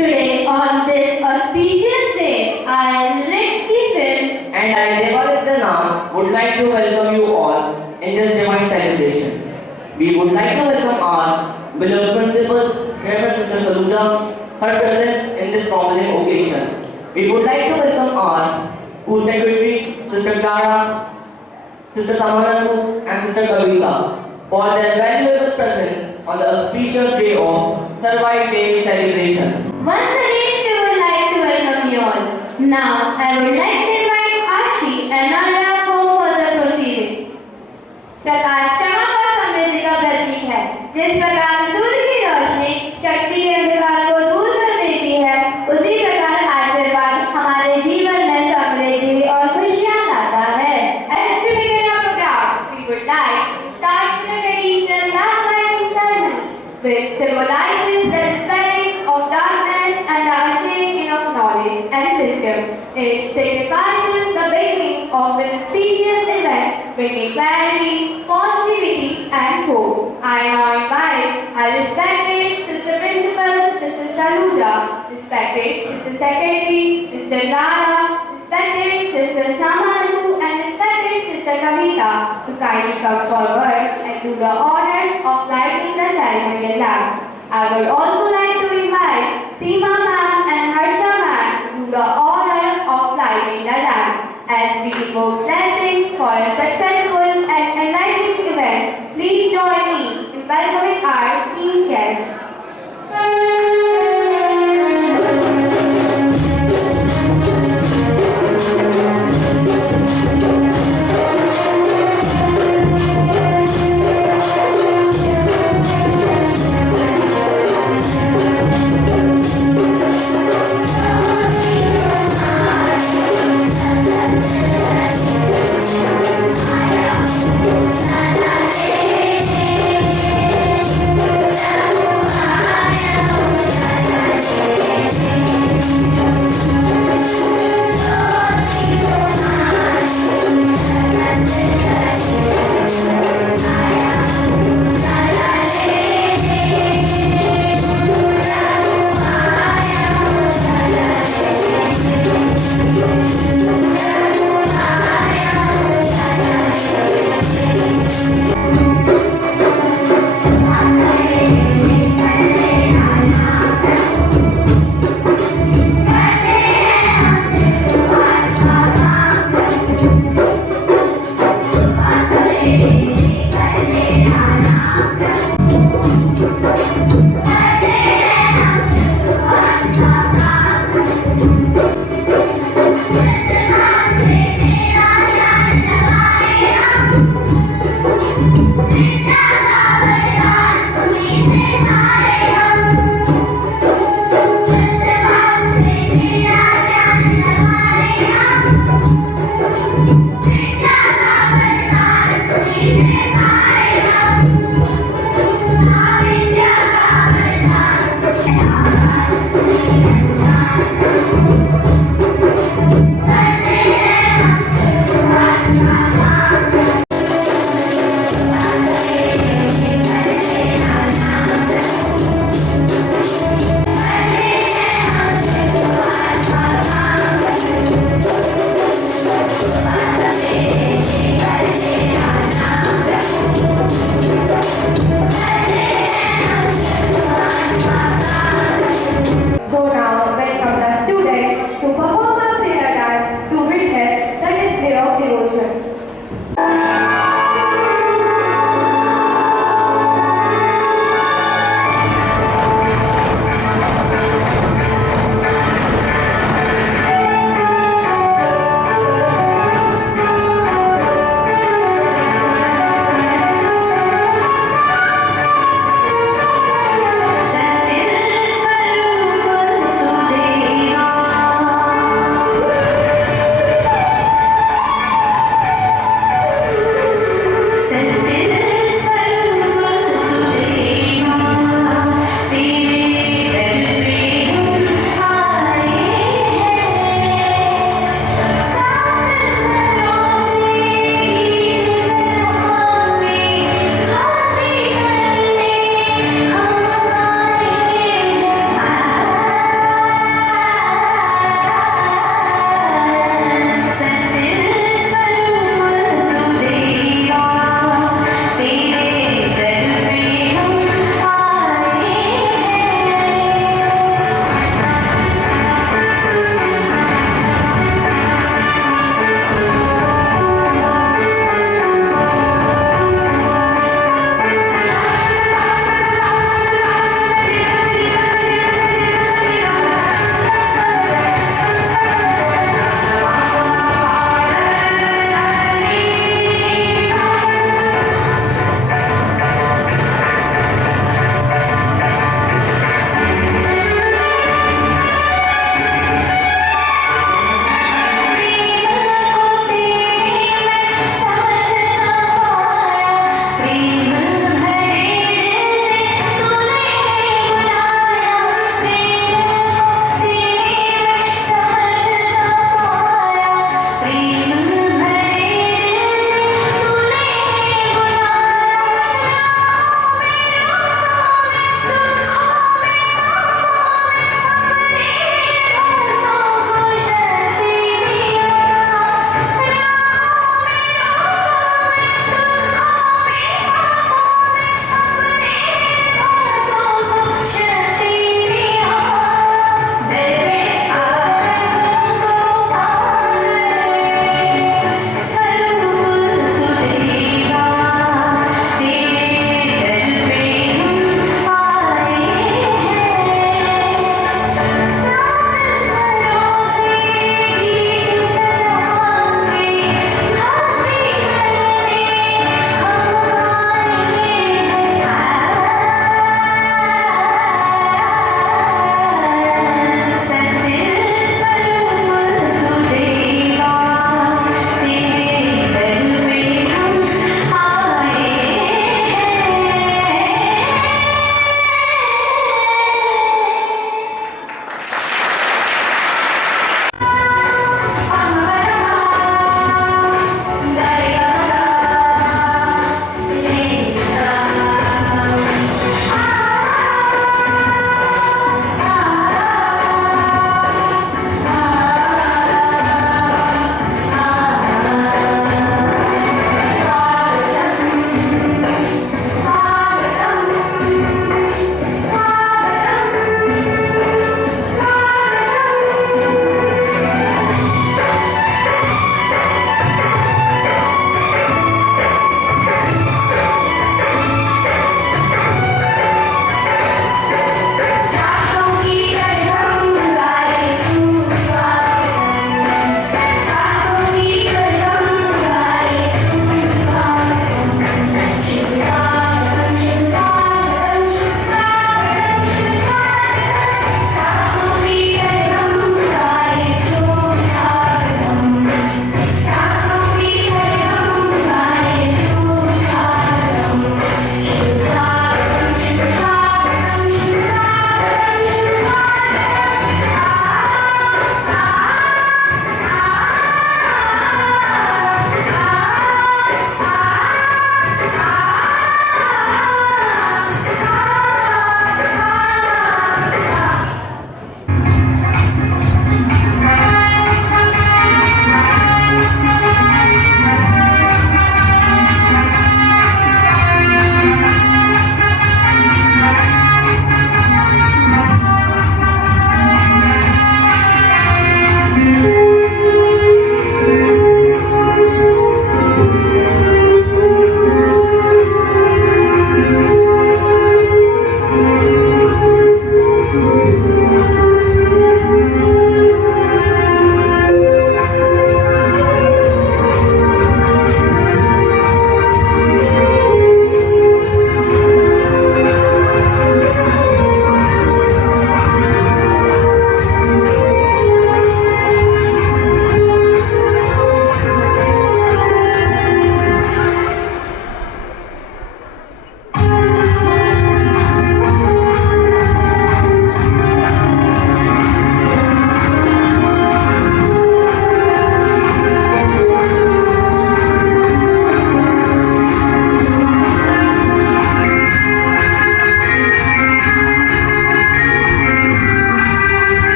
Today, on this auspicious day, I am Rick Stephen and I, Devaladitya, would like to welcome you all in this divine celebration. We would like to welcome our beloved principal, Reverend Sister Saluja, her presence in this promising occasion. We would like to welcome our school secretary, Sister Clara, Sister Samananu, and Sister Kavita for their valuable presence on the auspicious day of Survive Day celebration. Once again, we would like to welcome you all. Now, I would like to invite Archie and Nanda for further proceedings. प्रकाश क्षमा और समृद्धि का प्रतीक है। जिस प्रकार सूर्य की रोशनी शक्ति के अंधकार को दूर कर देती है, उसी प्रकार आशीर्वाद हमारे जीवन में समृद्धि और खुशियां लाता है। As we begin our program, we would like to start the traditional lamp lighting ceremony, which symbolizes the dispelling of darkness and the ushering in of knowledge and wisdom. It signifies the beginning of an auspicious event, bringing clarity, positivity, and hope. I now invite our respected Sister Principal, Sister Saluja, respected Sister Secretary, Sister Lara, respected Sister Samanu, and respected Sister Kavita to kindly come forward and do the honors of lighting the ceremonial lamp. I would also like to invite Seema ma'am and Harsha ma'am to do the honor of lighting the lamp. As we invoke blessings for a successful and enlightening event, please join me in welcoming our team guests.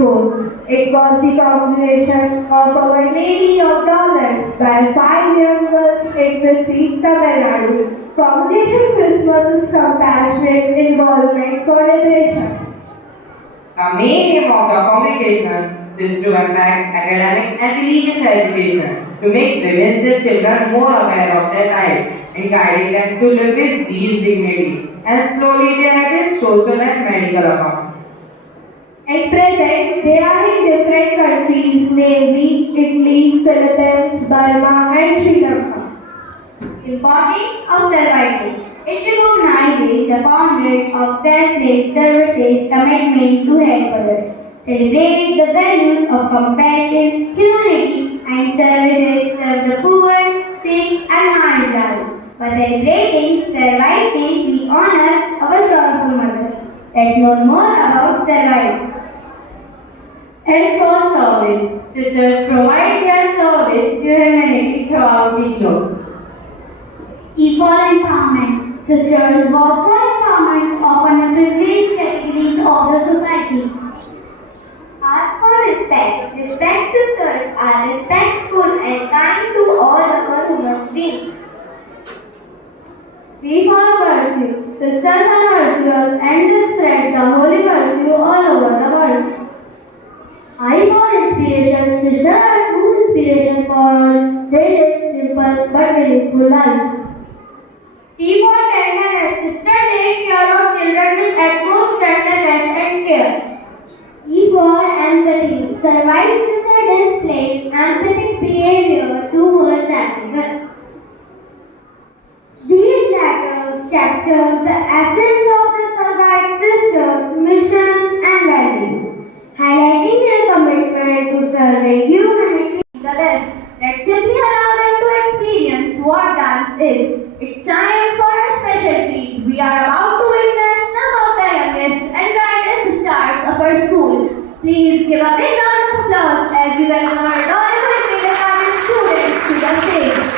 1994. It was the congregation of Our Lady of Dollars by 5 young girls in Trichy, Tamil Nadu. Congregation Christmas is compassionate involvement for liberation. The main aim of the congregation is to impact academic and religious education, to make women and children more aware of their rights and guiding them to live with these dignity. And slowly they added social and medical accounts. At present, they are in different countries, namely Italy, Philippines, Burma, and Sri Lanka. Importance of survival. It recognizes the boundaries of selfless services commitment to help others. Celebrate the values of compassion, humanity, and services serve the poor, sick, and marginalized. By celebrating surviving, we honor our soulful mother. Let's know more about survival. And for service, sisters provide their service to humanity throughout the globe. Equal empowerment. Sisters work for empowerment of underprivileged categories of the society. Ask for respect. Respect sisters are respectful and kind to all other human beings. We for virtue. Sisters are virtuous and they spread the holy virtue all over the world. I for inspiration. Sisters are true inspiration for all. They live simple but meaningful life. T for tenderness. Sisters take care of children with utmost tenderness and care. E for empathy. Survived sister displays empathic behavior towards everyone. These letters captures the essence of the survived sisters' missions and values, highlighting their commitment to serving humanity. The rest, let's simply allow them to experience what dance is. It's time for a special treat. We are about to witness some of the youngest and brightest stars of our school. Please give a big round of applause as we welcome our adorable kindergarten students to the stage.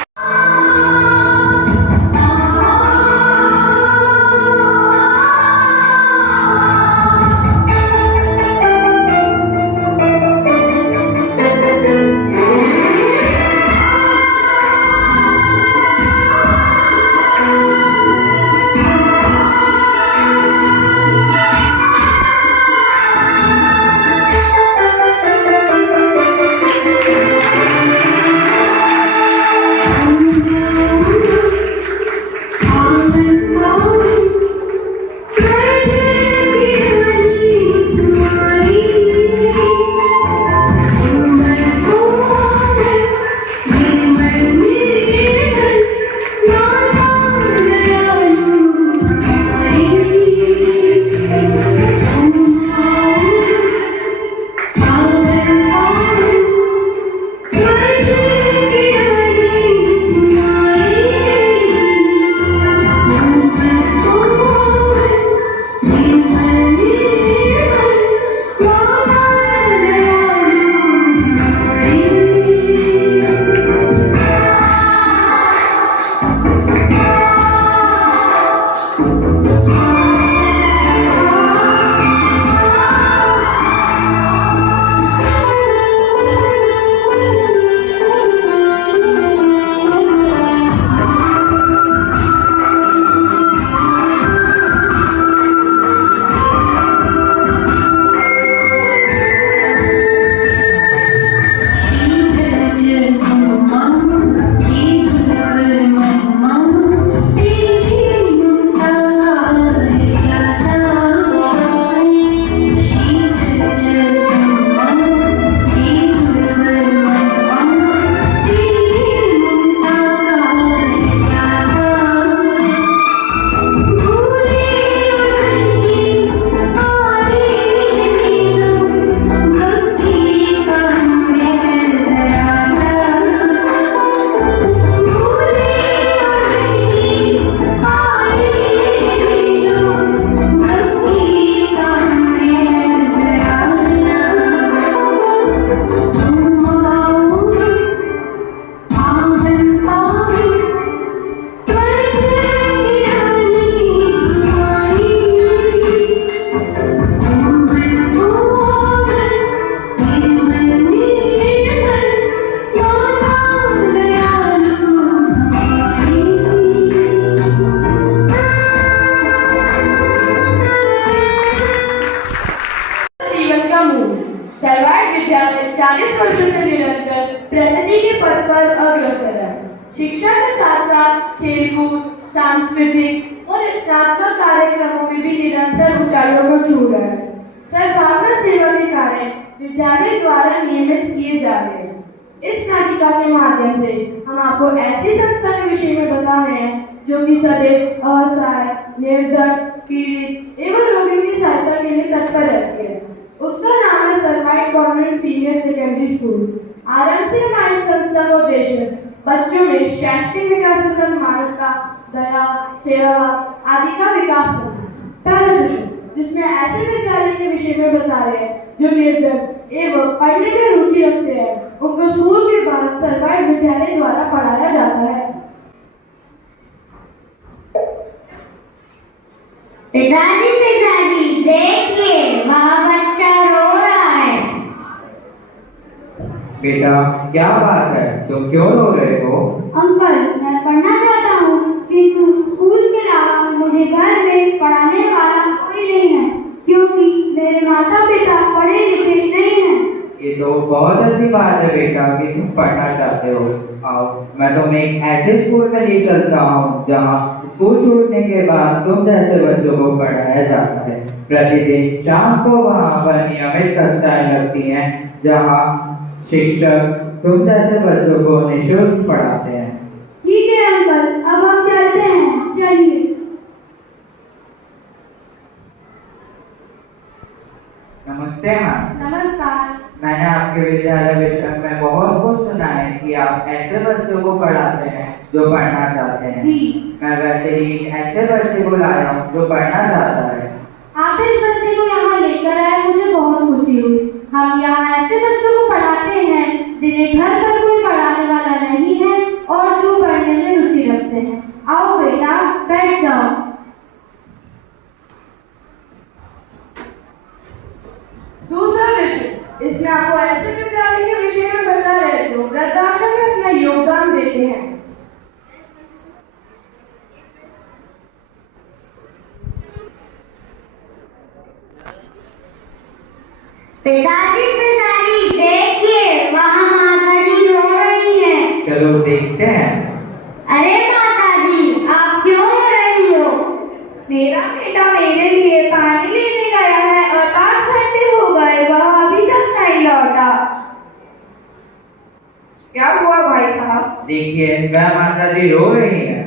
सांस्कृतिक और रचनात्मक कार्यक्रमों में भी निरंतर ऊंचाइयों को छू रहा है। सद्भावना सेवा के कार्य विद्यालय द्वारा नियमित किए जा रहे हैं। इस नाटिका के माध्यम से हम आपको ऐसी संस्था के विषय में बता रहे हैं जो कि सदैव असहाय, निर्धन, पीड़ित एवं रोगियों की सहायता के लिए तत्पर रहती है। उसका नाम है survive government senior secondary school. आरंभ से हमारी संस्था का उद्देश्य बच्चों में शैक्षणिक विकास तथा मानवता, दया, सेवा आदि का विकास करना। पहला दृश्य जिसमें ऐसे विद्यालय के विषय में बता रहे हैं जो निर्धन एवं पढ़ने में रुचि रखते हैं, उनको स्कूल के बाद सरकारी विद्यालय द्वारा पढ़ाया जाता है। पिताजी देखिए वहाँ बच्चा रो रहा है। बेटा क्या बात है, तुम क्यों रो रहे हो? अंकल, मैं पढ़ना चाहता हूँ किंतु स्कूल के अलावा मुझे घर में पढ़ाने वाला कोई नहीं है क्योंकि मेरे माता पिता पढ़े लिखे नहीं हैं। ये तो बहुत अच्छी बात है बेटा कि तुम पढ़ना चाहते हो। आओ मैं तुम्हें एक ऐसे स्कूल में ले चलता हूँ जहाँ स्कूल छूटने के बाद तुम जैसे बच्चों को पढ़ाया जाता है। प्रतिदिन शाम को वहाँ पर नियमित कक्षाएं लगती हैं जहाँ शिक्षक तुम जैसे बच्चों को निःशुल्क पढ़ाते हैं। ठीक है अंकल, अब हम चलते हैं, चलिए। नमस्ते मैम। नमस्कार। मैंने आपके विद्यालय विषय में बहुत कुछ सुना है कि आप ऐसे बच्चों को पढ़ाते हैं जो पढ़ना चाहते हैं। जी। मैं वैसे ही ऐसे बच्चे को लाया हूँ जो पढ़ना चाहता है। आप इस बच्चे को यहाँ लेकर आए, मुझे बहुत खुशी हुई। हम यहाँ ऐसे बच्चों को पढ़ाते हैं जिन्हें घर पर कोई पढ़ाने वाला नहीं है और जो पढ़ने में रुचि रखते हैं। आओ बेटा, बैठ जाओ। दूसरा विषय इसमें आपको ऐसे विद्यालय के विषय में बता रहे जो वृद्धाश्रम में अपना योगदान देते हैं। पिताजी देखिए वहाँ माताजी रो रही है। चलो देखते हैं। अरे माताजी आप क्यों रो रही हो? मेरा बेटा मेरे लिए पानी लेने गया है और 5 घंटे हो गए, वह अभी तक नहीं लौटा। क्या हुआ भाई साहब? देखिए वह माता जी रो रही है।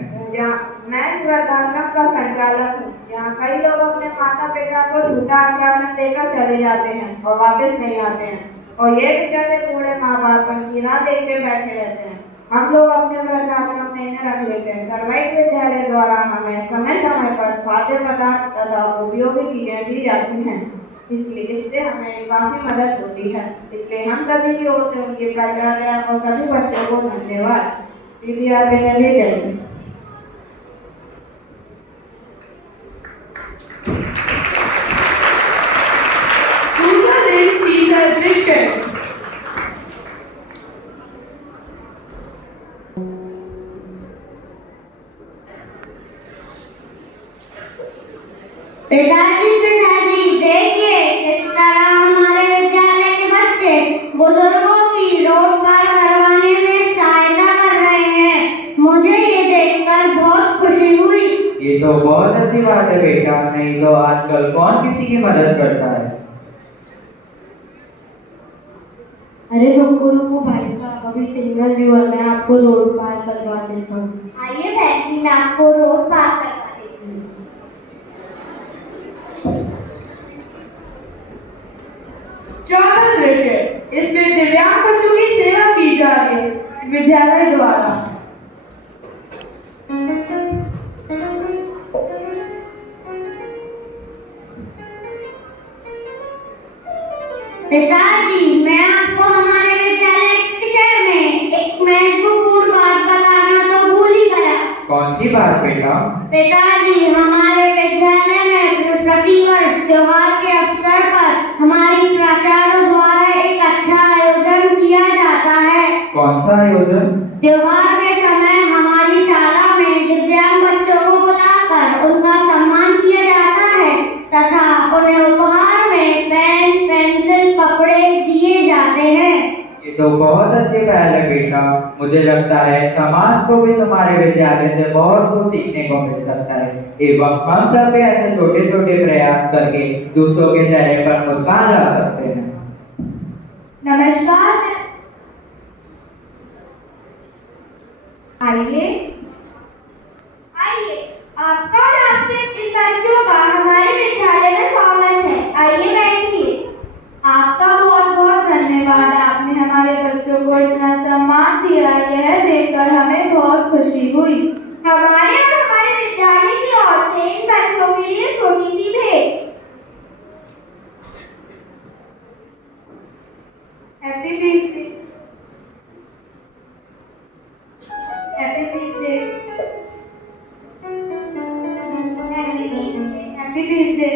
मैं इस वृद्धाश्रम का संचालक हूँ। यहाँ कई लोग अपने माता पिता को झूठा आश्वासन देकर चले जाते हैं और वापस नहीं आते हैं, और ये बेचारे बूढ़े माँ बाप की राह देखते बैठे रहते हैं। हम लोग अपने वृद्धाश्रम में इन्हें रख लेते हैं। सरवाइव विद्यालय द्वारा हमें समय समय पर खाद्य पदार्थ तथा उपयोगी चीजें दी जाती हैं, इससे हमें काफी मदद होती है। इसलिए हम सभी की ओर से उनके प्राचार्य और सभी बच्चों को धन्यवाद। दीदी आप इन्हें ले जाइए। तीसरा दृश्य पिताजी देखिए इस तरह हमारे विद्यालय के बच्चे बुजुर्गों की रोड पार करवाने में सहायता कर रहे हैं। मुझे ये देखकर बहुत खुशी हुई। ये तो बहुत अच्छी बात है बेटा, नहीं तो आजकल कौन किसी की मदद करता है। अरे रुको भाई साहब, अभी सिग्नल दिया, मैं आपको रोड पार करवा देता हूँ। आइए बहन जी, मैं आपको रोड पार करवा देती हूँ। चौथा दृश्य इसमें दिव्यांग बच्चों की सेवा की जा रही है विद्यालय द्वारा। पिताजी मैं आपको हमारे विद्यालय के विषय में एक महत्वपूर्ण बात बताना तो भूल ही गया। कौन सी बात बेटा? पिताजी हमारे विद्यालय में प्रतिवर्ष त्योहार के अवसर पर हमारी प्राचार्य द्वारा एक अच्छा आयोजन किया जाता है। कौन सा आयोजन? त्योहार के समय हमारी शाला में दिव्यांग बच्चों को बुलाकर उनका सम्मान किया जाता है तथा उन्हें उपहार में पेन, पेंसिल, कपड़े दिए जाते हैं। ये तो बहुत अच्छी सबसे पहले बेटा, मुझे लगता है समाज को भी तुम्हारे विद्यालय से बहुत कुछ सीखने को मिल सकता है एवं हम सब भी ऐसे छोटे छोटे प्रयास करके दूसरों के चेहरे पर मुस्कान ला सकते हैं। नमस्कार। आइए आपका और आपके इन बच्चों का हमारे विद्यालय में स्वागत है। आइए बैठिए। आपका बहुत बहुत धन्यवाद। आपने हमारे बच्चों को इतना सम्मान दिया, यह देखकर हमें बहुत खुशी हुई। हमारे और हमारे विद्यालय की ओर से इन बच्चों के लिए छोटी सी भेंट। Happy week day. Happy week day. Happy week day.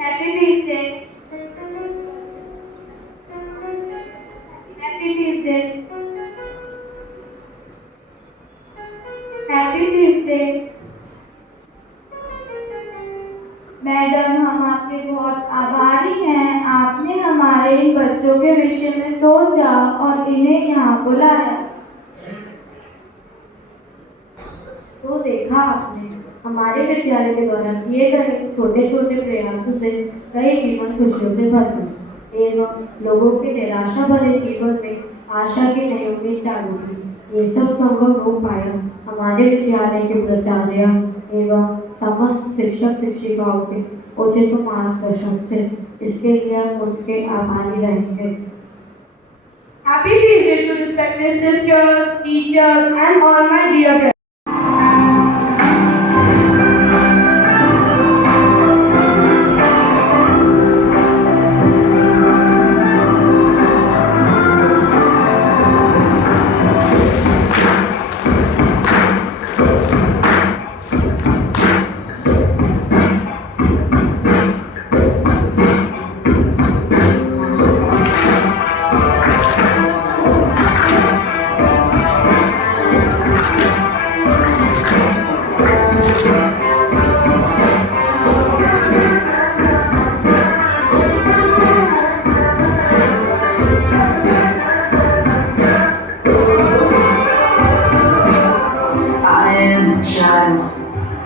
Happy week day. Happy week day. Happy week day. Madam, हम आपके बहुत आभारी हैं। आपने हमारे इन बच्चों के विषय में सोचा और इन्हें यहाँ बुलाया। तो देखा आपने, हमारे विद्यालय के द्वारा किए गए छोटे छोटे प्रयासों से कई जीवन खुशियों से भर गए एवं लोगों के निराशा भरे जीवन में आशा की नई उम्मीद जागृत हुई। ये सब संभव हो पाया हमारे विद्यालय के प्राचार्य एवं समस्त शिक्षक शिक्षिकाओं के उचित मार्गदर्शन से। इसके लिए हम उनके आभारी रहेंगे। Happy Tuesday to respected sisters, teachers, and all my dear friends.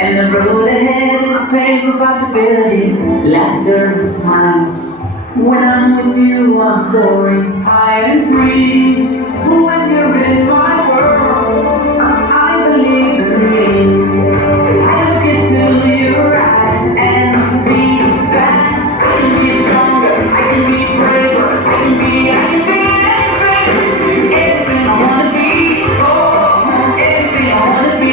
And the road ahead is paved with possibility, laughter and smiles. When I'm with you, I'm soaring high and free. When you're in my world, I believe in me. I look into your eyes and see that I can be stronger, I can be braver, I can be anything, anything I wanna be. Oh, anything I wanna be.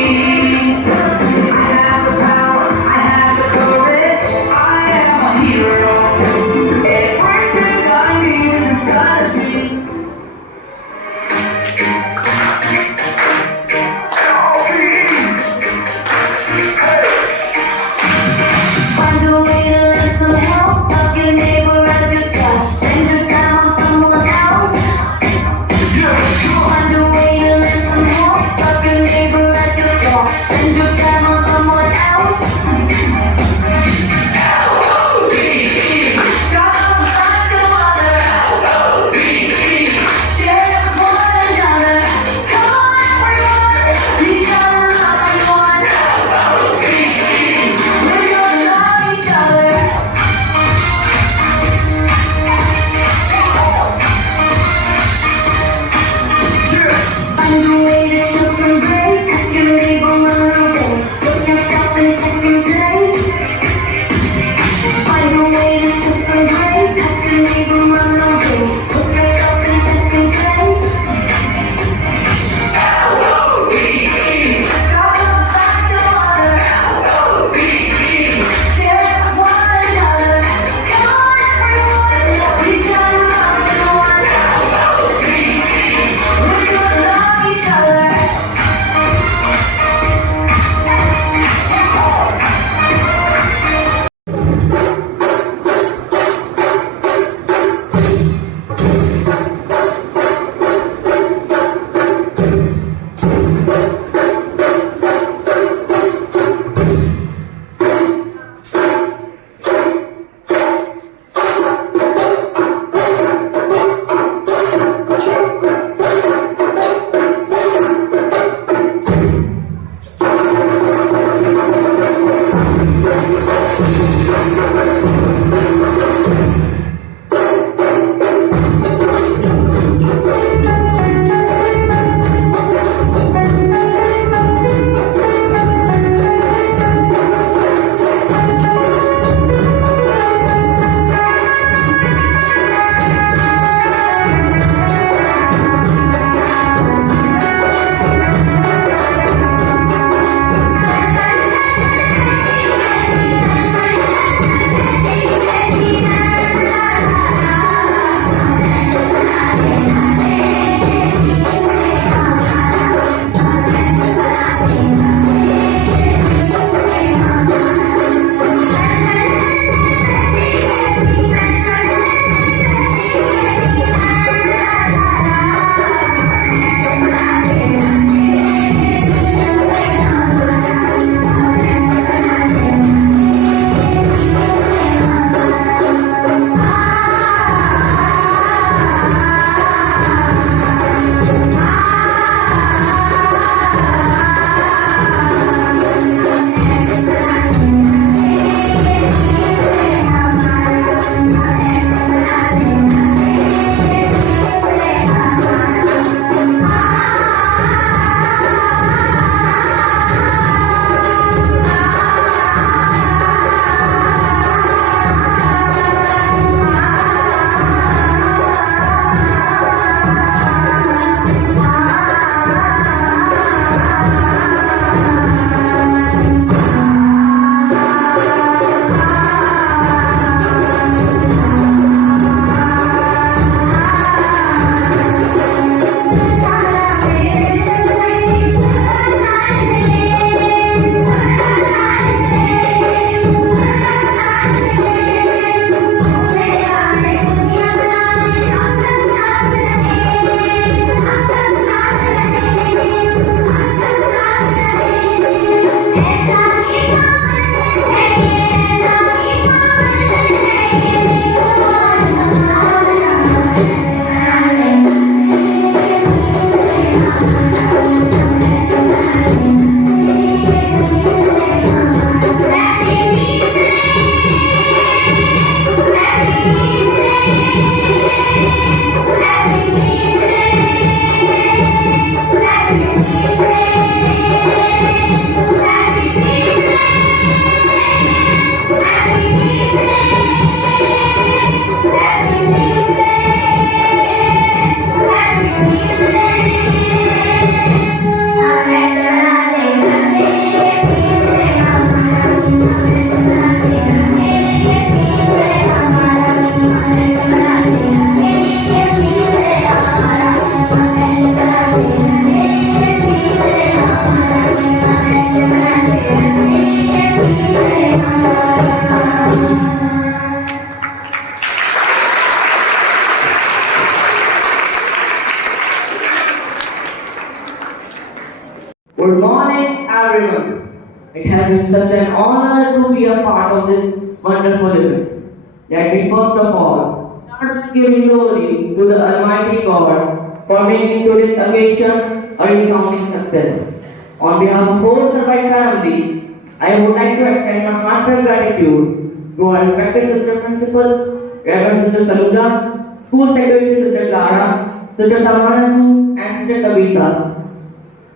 Good morning, everyone. It has been such an honor to be a part of this wonderful event. Let me first of all start with giving glory to the Almighty God for making today's occasion a resounding success. On behalf of whole Survive family, I would like to extend my heartfelt gratitude to our respected sister principal, Reverend Sister Saluja, School Secretary Sister Clara, Sister Samanasu, and Sister Tabitha.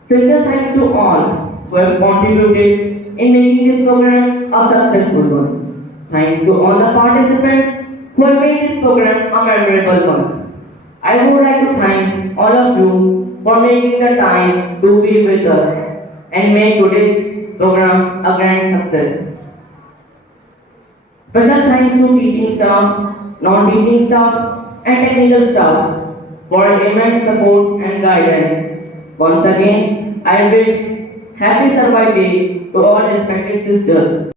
Sincere thanks to all who have contributed in making this program a successful one. Thanks to all the participants who have made this program a memorable one. I would like to thank all of you for making the time to be with us and make today's program a grand success. Special thanks to teaching staff, non-teaching staff, and technical staff for immense support and guidance. Once again, I wish Happy Survive Day to all respected sisters.